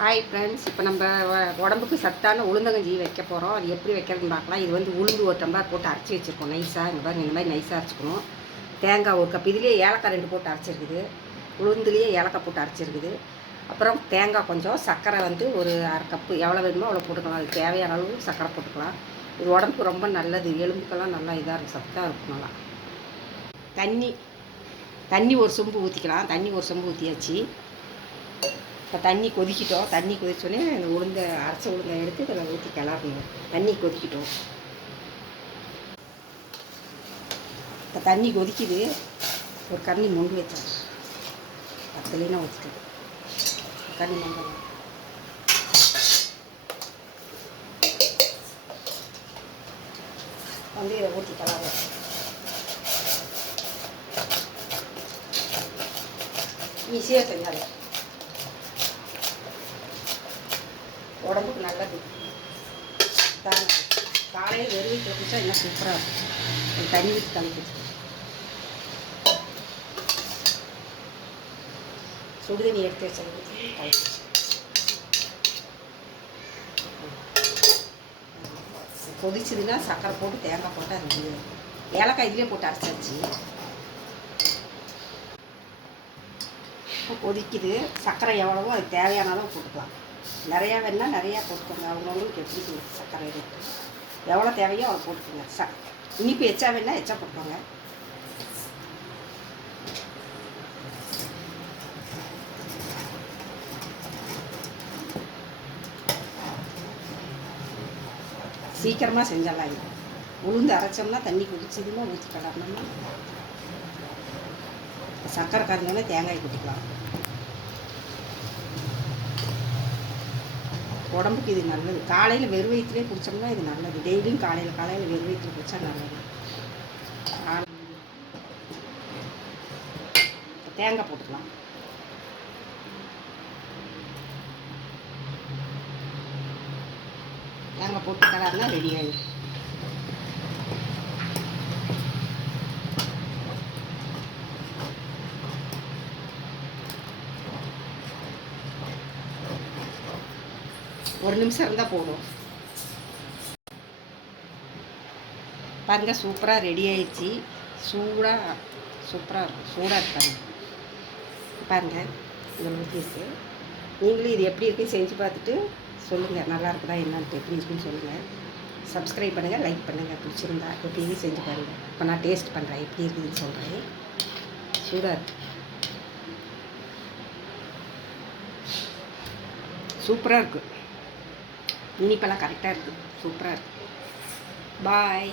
Hi friends இப்போ நம்ம வ- உடம்புக்கு சத்தான உளுந்தங்கஞ்சி வைக்க போகிறோம் அது எப்படி வைக்கிறதுன்னு பார்க்கலாம். இது வந்து உளுந்து ஒரு டம்ளர் போட்டு அரைச்சி வச்சுருக்கோம். நைஸாக இந்த மாதிரி இந்த மாதிரி நைஸாக அரைச்சிக்கணும். தேங்காய் ஒரு கப் இதுலேயே ஏலக்காய் ரெண்டு போட்டு அரைச்சிருக்குது. உளுந்துலேயே ஏலக்காய் போட்டு அரைச்சிருக்குது. அப்புறம் தேங்காய் கொஞ்சம் சர்க்கரை வந்து ஒரு அரை கப்பு எவ்வளோ வேணுமோ அவ்வளோ போட்டுக்கலாம். அது தேவையான அளவு சர்க்கரை போட்டுக்கலாம். இது உடம்புக்கு ரொம்ப நல்லது. எலும்புக்கெல்லாம் நல்லா இதாக இருக்கும். சத்தாக இருக்கும் நல்லா. தண்ணி. தண்ணி ஒரு சொம்பு ஊற்றிக்கலாம் தண்ணி ஒரு சொம்பு ஊற்றியாச்சு இப்போ தண்ணி கொதிக்கிட்டோம். தண்ணி கொதிச்சோடனே இந்த உளுந்த அரைச்ச உளுந்தை எடுத்து இதில் ஊற்றி கிளறணும். தண்ணி கொதிக்கிட்டோம். இப்போ தண்ணி கொதிக்குது. ஒரு கண்ணி மொண்டு வச்சேன் பத்துலேனா ஊற்றிட்டு கண்ணி மொண்டு வந்து இதை ஊற்றி கிளற ஈஸியாக செஞ்சாலும் உடம்புக்கு நல்லது காலையில் வெறும் வயிற்றுல குடிச்சா இன்னும் சூப்பராக இருக்கும். தண்ணி ஊற்றி தண்ணி சுடுதண்ணி எடுத்து வச்சது கொதிச்சதுன்னா சக்கரை போட்டு தேங்காய் போட்டு அது ஏலக்காய் இதுலேயே போட்டு அரைச்சாச்சு. இப்போ கொதிக்குது. சர்க்கரை எவ்வளவோ அது தேவையான அளவு போட்டுக்கலாம். நிறையா வேணால் நிறையா போட்டுக்கோங்க. அவங்கவுங்களுக்கு எப்படி சர்க்கரை ரேட்டு எவ்வளோ தேவையோ அவ்வளோ போட்டுக்கோங்க. ச இனிப்பு எச்சா வேணால் எச்சா போட்டுக்கோங்க. சீக்கிரமாக செஞ்சிடலாம் இது. உளுந்து அரைச்சோம்னா தண்ணி குடிச்சதுன்னா ஊற்றி கலரணும்னா சர்க்கரை கறந்தோடனே தேங்காய் கொட்டிக்கலாம் உடம்புக்கு இது நல்லது. காலையில் வெறும் வயிற்றுலேயே குடித்தோம்னா இது நல்லது. டெய்லியும் காலையில் காலையில் வெறும் வயிற்றுல குடித்தா நல்லது. தேங்காய் போட்டுக்கலாம். தேங்காய் போட்டு கலர்னால் ரெடி ஆகிடும் ஒரு நிமிஷம் இருந்தால் போதும். பாருங்க சூப்பராக ரெடி ஆயிடுச்சு. சூடாக சூப்பராக இருக்கும் சூடாக இருப்பாங்க பாருங்க. இந்த ஊற்றிருக்கு நீங்களும் இது எப்படி இருக்குன்னு செஞ்சு பார்த்துட்டு சொல்லுங்கள் நல்லா இருக்குதா என்னன்ட்டு எப்படி இருக்குன்னு சொல்லுங்கள் சப்ஸ்கிரைப் பண்ணுங்கள் லைக் பண்ணுங்கள் பிடிச்சிருந்தா எப்படின்னு செஞ்சு பாருங்கள் இப்போ நான் டேஸ்ட் பண்ணுறேன் எப்படி இருக்குதுன்னு சொல்கிறேன் சூடாக இருக்கு. சூப்பராக இருக்குது இனிப்பெல்லாம் கரெக்டாக இருக்குது சூப்பராக இருக்குது பாய்